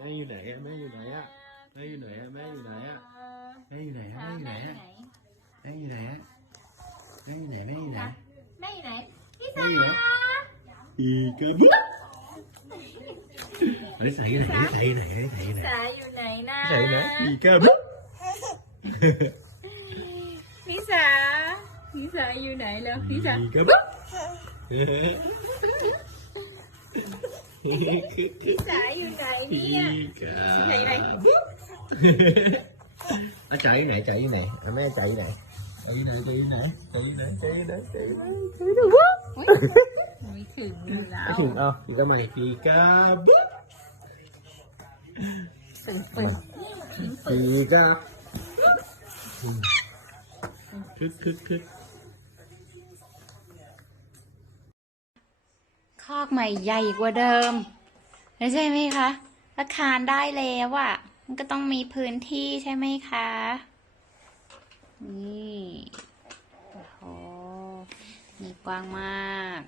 ม่อยู่ไหนอะแม่อยู่ไหนอะแม่อยู่ไหนอะแม่อยู่ไหนอะแม่อยู่ไหนอะแม่อยู่ไหนอะแม่อยู่ไหนอะแม่อยู่ไหนแม่อยู่ไหน แม่อยู่ไหนพี่ แม่ สา อยู่ไหนอีกระบุ๊บอลิสาอยู่ไหนอลิสาอยู่ไหนอลิสาอยู่ไหน สาอยู่ไหนนะ อลิสาอยู่ไหนอีกระบุ๊บ พี่สาพี่สาอยู่ไหนแล้วพี่สา อีกระบุ๊บ chạy như này nha Này này Nó chạy như này, chạy như này Nó mới chạy như này. Chạy như này, chạy như này. Chạy như này, chạy như này. Chạy như này, chạy như này Chạy như này. Cái thùng ơ, nhìn cái mày Phi ca bút Phi ca Cứt cứt cứt อยู่ไหนจ๋าอกก็มาอีกระบุ๊บถึงฝึกอีกระคึกคึกคึกคอกใหม่ใหญ่กว่าเดิมไม่ใช่ไหมคะอาคารได้แล้วอะ่ะ มันก็ต้องมีพื้นที่ใช่ไหมคะ นี่ โอ้โห นี่กว้างมาก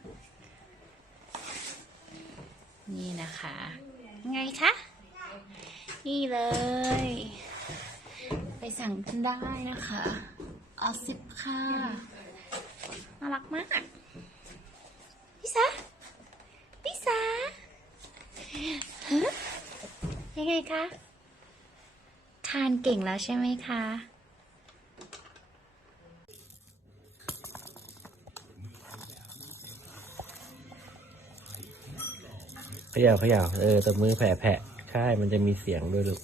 นี่นะคะ ไงคะ นี่เลย ไปสั่งกันได้นะคะ เอาสิบค่ะ น่ารักมาก พี่ซา พี่สาฮะ ยังไงคะ ทานเก่งแล้วใช่ไหมคะเขย่าเขย่าเออตบมือแผะแผะใช่ มันจะมีเสียงด้วยลูก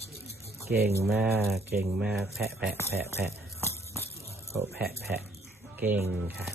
เก่งมาก เก่งมาก แผะแผะแผะแผะโอแผะแผะเก่งค่ะ